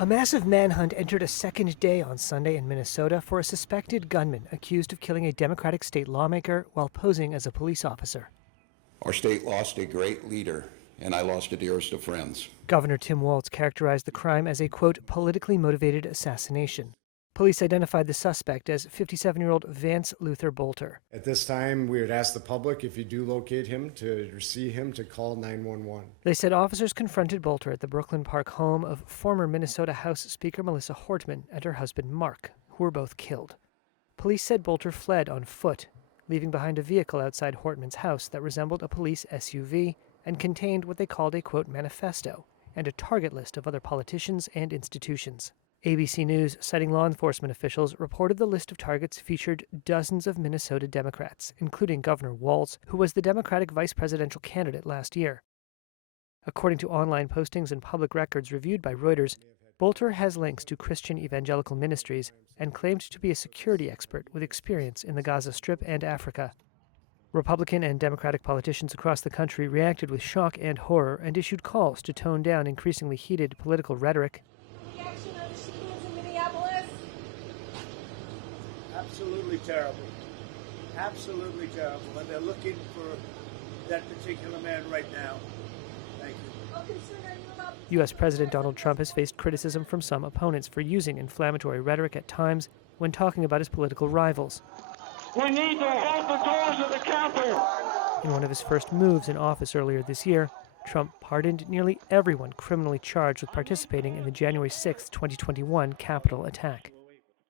A massive manhunt entered a second day on Sunday in Minnesota for a suspected gunman accused of killing a Democratic state lawmaker while posing as a police officer. Our state lost a great leader, and I lost a dearest of friends. Governor Tim Walz characterized the crime as a, quote, politically motivated assassination. Police identified the suspect as 57-year-old Vance Luther Bolter. At this time, we would ask the public, if you do locate him or see him, to call 911. They said officers confronted Bolter at the Brooklyn Park home of former Minnesota House Speaker Melissa Hortman and her husband Mark, who were both killed. Police said Bolter fled on foot, leaving behind a vehicle outside Hortman's house that resembled a police SUV and contained what they called a, quote, manifesto and a target list of other politicians and institutions. ABC News, citing law enforcement officials, reported the list of targets featured dozens of Minnesota Democrats, including Governor Walz, who was the Democratic vice presidential candidate last year. According to online postings and public records reviewed by Reuters, Bolter has links to Christian evangelical ministries and claimed to be a security expert with experience in the Gaza Strip and Africa. Republican and Democratic politicians across the country reacted with shock and horror and issued calls to tone down increasingly heated political rhetoric. Absolutely terrible. Absolutely terrible. And they're looking for that particular man right now. Thank you. U.S. President Donald Trump has faced criticism from some opponents for using inflammatory rhetoric at times when talking about his political rivals. We need to hold the doors of the Capitol. In one of his first moves in office earlier this year, Trump pardoned nearly everyone criminally charged with participating in the January 6, 2021 Capitol attack.